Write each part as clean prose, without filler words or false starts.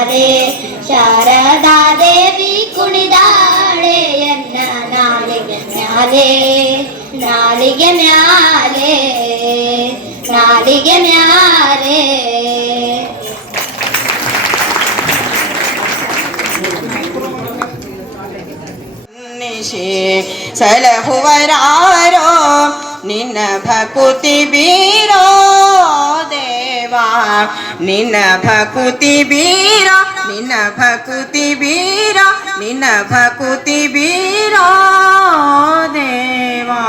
ಮ್ಯಾಲೆ ಶಾರದಾ ದೇವಿ ಕುಣಿದಾಳೆ ಎನ್ನ ನಾಲಿಗೆ ಮ್ಯಾಲೆ ನಾಲಿಗೆ ಮ್ಯಾಲೆ ನಾಲಿಗೆ ಮ್ಯಾಲೆ. ಸಲಹುವರಾರೋ ನಿನ್ನ ಭಕುತಿ ಬೀರೋ ದೇವಾ, ನಿನ್ನ ಭಕುತಿ ಬೀರೋ, ನಿನ್ನ ಭಕುತಿ ಬೀರೋ, ನಿನ್ನ ಭಕುತಿ ಬೀರೋ ದೇವಾ.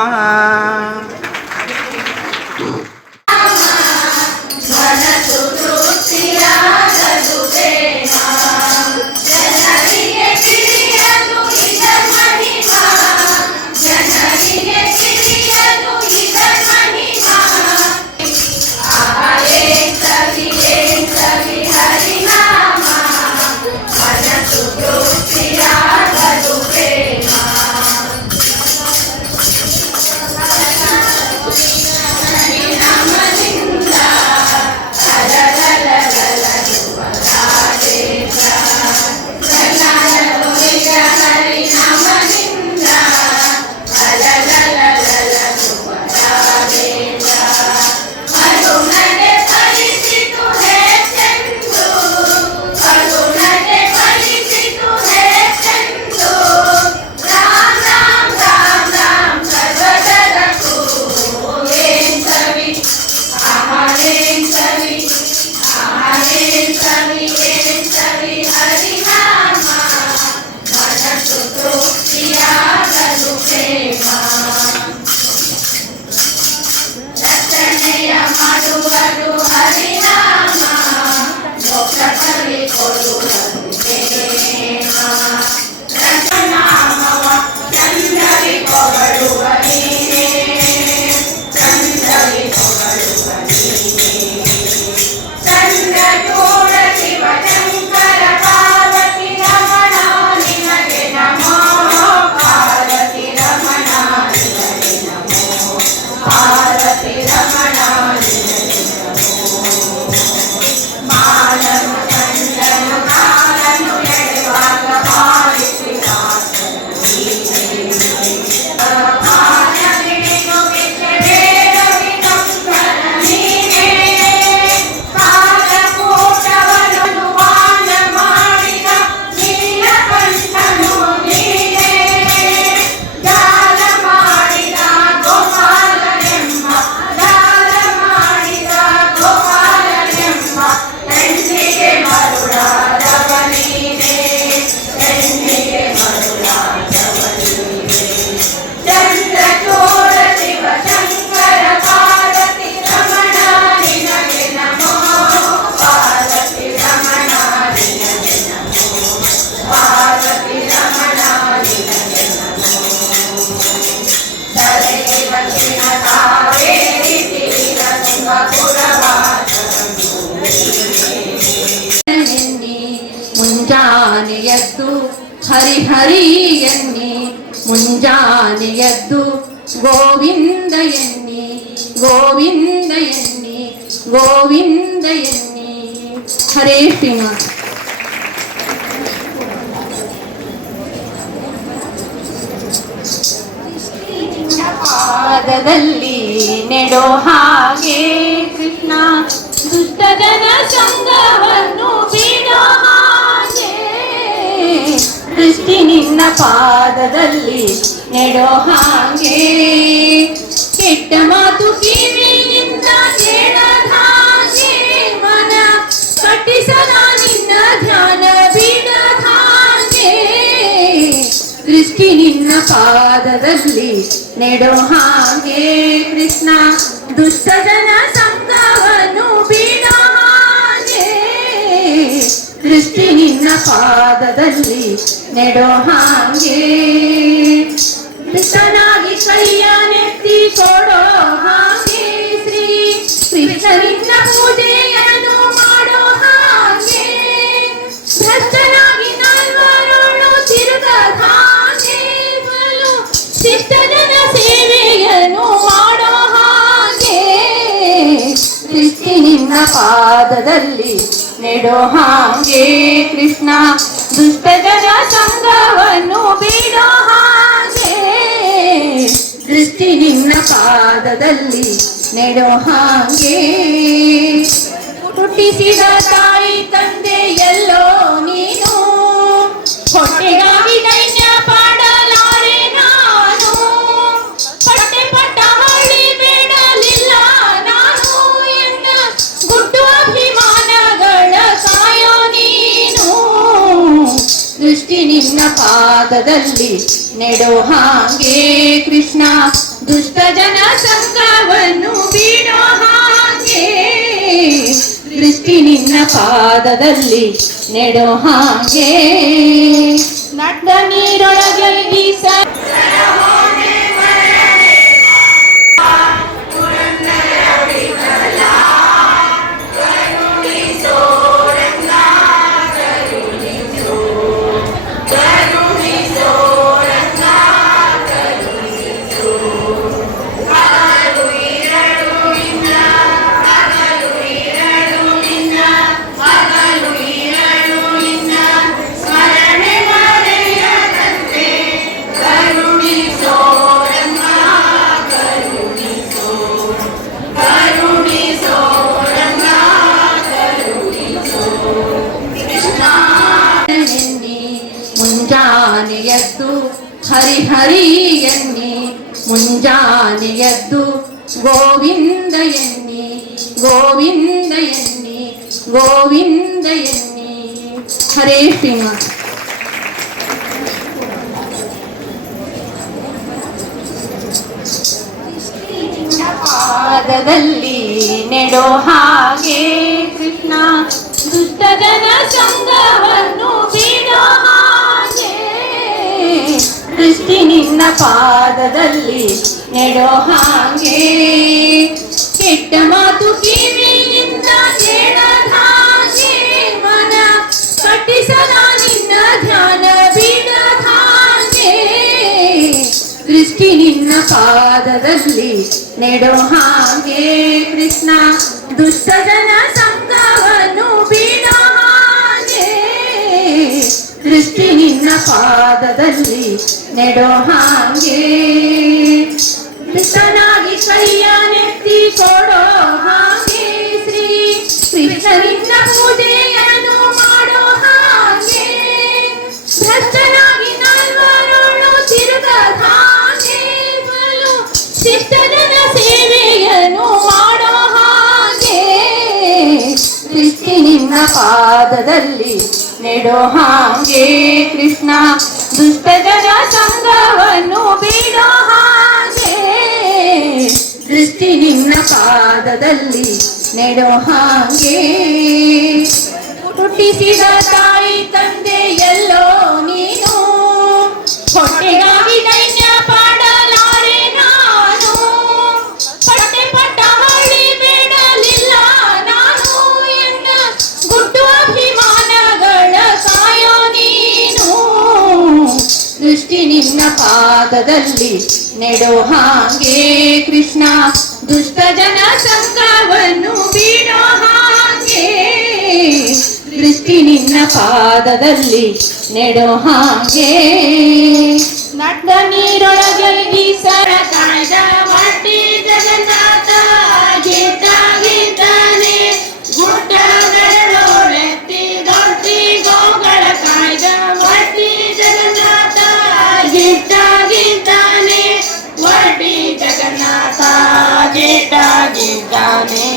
ಮುಂಜಾನೆಯದ್ದು ಹರಿ ಹರಿ ಎನ್ನಿ, ಮುಂಜಾನೆಯದ್ದು ಗೋವಿಂದ ಎನ್ನಿ, ಗೋವಿಂದ ಎನ್ನಿ, ಗೋವಿಂದ ಎನ್ನಿ. ಹರೇ ಶ್ರೀನಿವಾಸ. ಪಾದದಲ್ಲಿ ನೆಡೋ ಹಾಗೆ ಕೃಷ್ಣ, ದುಷ್ಟ ಜನ ಸಂಗವನ್ನು ಬಿಡೋ ಹಾಗೆ, ದೃಷ್ಟಿ ನಿನ್ನ ಪಾದದಲ್ಲಿ ನೆಡೋ ಹಾಗೆ, ಕೆಟ್ಟ ಮಾತು ಕಿವಿಯಿಂದ ಕೇಳದ ಹಾಗೆ, ಮನ ಕಟ್ಟಿಸದ ನಿನ್ನ ಧ್ಯಾನ ಬಿಡದ ಹಾಗೆ, ದೃಷ್ಟಿ ನಿನ್ನ ಪಾದದಲ್ಲಿ ನೆಡೋ ಹಾಗೆ ಕೃಷ್ಣ, ದುಷ್ಟ ಜನ ಸಂಗವನ್ನು ಬಿಡೋ ಹಾಗೆ, ದೃಷ್ಟಿ ನಿನ್ನ ಪಾದದಲ್ಲಿ ನೆಡೋ ಹಾಗೆ, ಕೃಷ್ಣನಾಗಿ ಕೈಯನೆತ್ತಿ ಕೊಡೋ ಹಾಗೆ, ಶ್ರೀ ಕೃಷ್ಣ ನಿನ್ನ ಪೂಜೆಯನ್ನು ಮಾಡೋ ಹಾಗೆ, ಭ್ರಷ್ಟನಾಗಿ ನಾಲ್ವರೋಳು ತಿರುಗದ ಹಾಗೆ, ಶಿಷ್ಟ ಜನ ಸೇವೆಯನ್ನು ಮಾಡೋ ಹಾಗೆ, ದೃಷ್ಟಿ ನಿನ್ನ ಪಾದದಲ್ಲಿ ನೆಡೋ ಹಾಗೆ ದುಷ್ಟ ಜನ ಸಂಘವನ್ನು ಬಿಡೋ ಹಾಗೆ ದೃಷ್ಟಿ ನಿನ್ನ ಪಾದದಲ್ಲಿ ನೆಡೋ ಹಾಗೆ ಹುಟ್ಟಿಸಿದ ತಾಯಿ ತಂದೆ ಎಲ್ಲೋ ನೀನು ಹೊಟ್ಟೆಗಾಗಿ ದೈನ್ಯ ಪಾಡಲಾರೆ ನಾನು ಪಟ್ಟೆ ಪಟ್ಟ ಹಳ್ಳಿ ಬೇಡಲಿಲ್ಲ ನಾನು ಎನ್ನ ಗುಟ್ಟು ಅಭಿಮಾನಗಳ ಕಾಯೋ ನೀನು ದೃಷ್ಟಿ ನಿನ್ನ ಪಾದದಲ್ಲಿ ನೆಡೋ ಹಾಗೆ ಕೃಷ್ಣ ದುಷ್ಟ ಜನ ಸಂಘವನ್ನು ಬಿಡೋ ಹಾಗೆ ದೃಷ್ಟಿ ನಿನ್ನ ಪಾದದಲ್ಲಿ ನೆಡೋ ಹಾಗೆ ನಟ್ಟ ನೀರೊಳಗೆ ಈಸ ಮುಂಜಾನೆಯದ್ದು ಹರಿ ಎನ್ನಿ ಮುಂಜಾನೆಯದ್ದು ಗೋವಿಂದ ಎನ್ನಿ ಗೋವಿಂದ ಎನ್ನಿ ಗೋವಿಂದ ಎನ್ನಿ ಹರೇ ಶ್ರೀನಿವಾಸ ಪಾದದಲ್ಲಿ ನೆಡೋ ಹಾಗೆ ಕೃಷ್ಣ ದುಷ್ಟ ಜನ ಸಂಘವನ್ನು ಬಿಡೋ ಹಾಗೆ ದೃಷ್ಟಿ ನಿನ್ನ ಪಾದದಲ್ಲಿ ನೆಡೋ ಹಾಗೆ ಕೆಟ್ಟ ಮಾತು ಕಿವಿಯಿಂದ ಕೇಳದ ಹಾಗೆ ಮನ ಕಟ್ಟಿಸಲ ನಿನ್ನ ಧ್ಯಾನ ಬಿಡದ ಹಾಗೆ ದೃಷ್ಟಿ ನಿನ್ನ ಪಾದದಲ್ಲಿ ನೆಡೋ ಹಾಗೆ ಕೃಷ್ಣ ದುಷ್ಟ ಜನ ಸಂಘವನ್ನು ಬಿಡೋ ಹಾಗೆ ದೃಷ್ಟಿ ನಿನ್ನ ಪಾದದಲ್ಲಿ ನೆಡೋ ಹಾಗೆ ಕೃಷ್ಣನಾಗಿ ಕೈಯನೆತ್ತಿ ಕೊಡೋ ಹಾಗೆ ಶ್ರೀ ಕೃಷ್ಣನಿಂದ ಪೂಜೆಯನ್ನು ಮಾಡೋ ಹಾಗೆ ಭ್ರಷ್ಟನಾಗಿ ನಾಲ್ವರೋಳು ತಿರುಗದ ಹಾಗೆ ಶಿಷ್ಟ ಜನ ಸೇವೆಯನ್ನು ಮಾಡೋ ಹಾಗೆ ದೃಷ್ಟಿ ನಿನ್ನ ಪಾದದಲ್ಲಿ ನೆಡೋ ಹಾಗೆ ಕೃಷ್ಣ ದುಷ್ಟ ಜನ ಸಂಘವನ್ನು ಬಿಡೋ ಹಾಗೆ ದೃಷ್ಟಿ ನಿನ್ನ ಪಾದದಲ್ಲಿ ನೆಡೋ ಹಾಗೆ ಹುಟ್ಟಿಸಿದ ತಾಯಿ ತಂದೆ ಎಲ್ಲೋ ನೀನು ಹೊಟ್ಟೆಗಾಗಿ ದೈನ್ಯ ಪಾಡಲಾರೆ ನಾನು ಪಟ್ಟೆ ಪಟ್ಟ ಹಳ್ಳಿ ಬೇಡಲಿಲ್ಲ ನಾನು ಎನ್ನ ಗುಟ್ಟು ಅಭಿಮಾನಗಳ ಕಾಯೋ ನೀನು ದೃಷ್ಟಿ ನಿನ್ನ ಪಾದದಲ್ಲಿ ನೆಡೋ ಹಾಗೆ ಕೃಷ್ಣ ದುಷ್ಟ ಜನ ಸಂಘವನ್ನು ಬಿಡೋ ಹಾಗೆ ದೃಷ್ಟಿ ನಿನ್ನ ಪಾದದಲ್ಲಿ ನೆಡೋ ಹಾಗೆ ನಟ್ಟ ನೀರೊಳಗೆ ಈಸರ ಕಾಯ್ದ ಮಟ್ಟಿ ಜಗನ್ನಾಥ ಗೀತ ಗೀತಾನೆ ಗುಡ್ಡಗಳೋಳೆತ್ತಿ ದೊಡ್ಡಿ ಗೋಗಳ ಕಾಯ್ದ ಮಟ್ಟಿ ಜಗನ್ನಾಥ ಗೀತ ಗೀತಾನೆ ವಡ್ಡಿ ಜಗನ್ನಾಥ ಗೀತ ಗೀತಾನೆ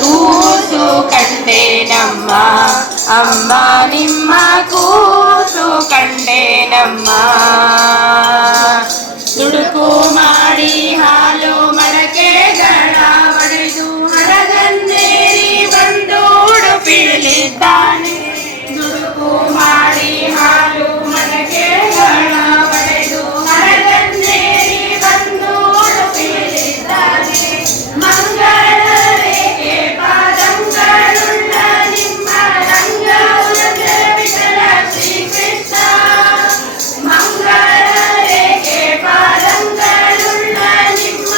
ಕೂಸು ಕಂಡೆ ನಮ್ಮ ಅಮ್ಮ ನಿಮ್ಮ ಕೂಸು ಕಂಡೆ ನಮ್ಮ ದುಡುಕು ಮಾಡಿ ಹಾಲು ಮಡಕೆಗಳ ಒಡೆದು ಹರಗನ್ನೇರಿ ಬಂದು ಉಡುಪಿಲಿದ್ದಾನೆ ದುಡುಕು ಮಾಡಿ ಹಾಲು ಮಡಕೆಗಳ ಒಡೆದು ಹರಗನ್ನೇರಿ ಬಂದು ಉಡುಪಿಲಿದ್ದಾನೆ ಮಂಗಳ ರೇಖೆ ಪಾದಂಗಳುಳ್ಳ ನಿಮ್ಮ ರಂಗವುಲಗ ವಿಠಲ ಶ್ರೀಕೃಷ್ಣ ಮಂಗಳ ರೇಖೆ ಪಾದಂಗಳುಳ್ಳ ನಿಮ್ಮ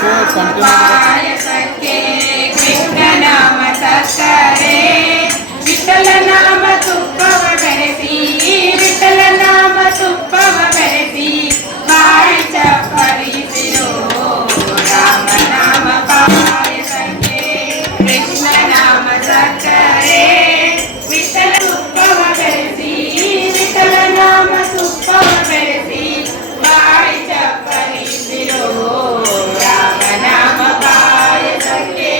ಪಾಯಸಕ್ಕೆ ಕೃಷ್ಣ ನಾಮ ಸಕ್ಕರೆ ವಿಠಲ ನಾಮ ತುಪ್ಪವ ಬೆರೆಸಿ ವಿಠಲ ನಾಮ ತುಪ್ಪವ ಬೆರೆಸಿ ಬಾಯಿ ಚಪ್ಪರಿಸಿರೋ ರಾಮ ನಾಮ ಪಾಯಸಕ್ಕೆ ಕೃಷ್ಣ ನಾಮ ಸಕ್ಕರೆ ವಿಠಲ ತುಪ್ಪವ ಬೆರೆಸಿ ವಿಠಲ ನಾಮ ತುಪ್ಪವ ಬೆರೆಸಿ ಬಾಯಿ ಚಪ್ಪರಿಸಿರೋ ರಾಮ ನಾಮ ಪಾಯಸಕ್ಕೆ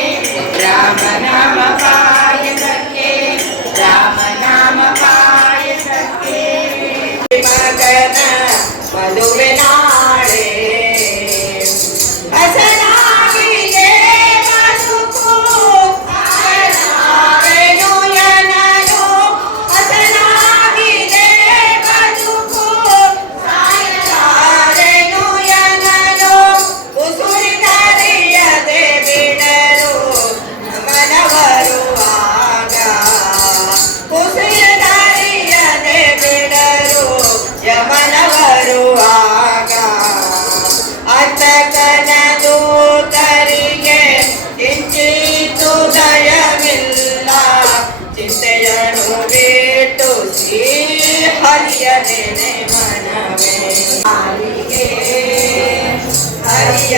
ರಾಮ ನಾಮ ಪಾಯಸಕ್ಕೆ ರಾಮ ನಾಮ ಪಾಯಸಕ್ಕೆ ಮಗನ ಮದುವೆ ನಾಳೆ ಹಸನಾಗಿದೆ ಬದುಕು ಸಾಯಲಾರೆನು ಎನ್ನಲು ಹಸನಾಗಿದೆ ಬದುಕು ಸಾಯಲಾರೆನು ಎನ್ನಲು ಉಸುರಿದರಿಯದೆ ಬಿಡಲು ಮನವರುವಾಗ ಉಸಿರದರಿಯದೆ ಬಿಡಲು ಯಮನವರುವಾಗ ಅತ್ತಕನ ದೂತರಿಗೆ ಕಿಂಚಿತ್ತು ದಯವಿಲ್ಲ ಚಿಂತೆಯನ್ನು ಬಿಟ್ಟು ಶ್ರೀ ಹರಿಯದೇನೆ ಮನವೇ ಹರಿಯ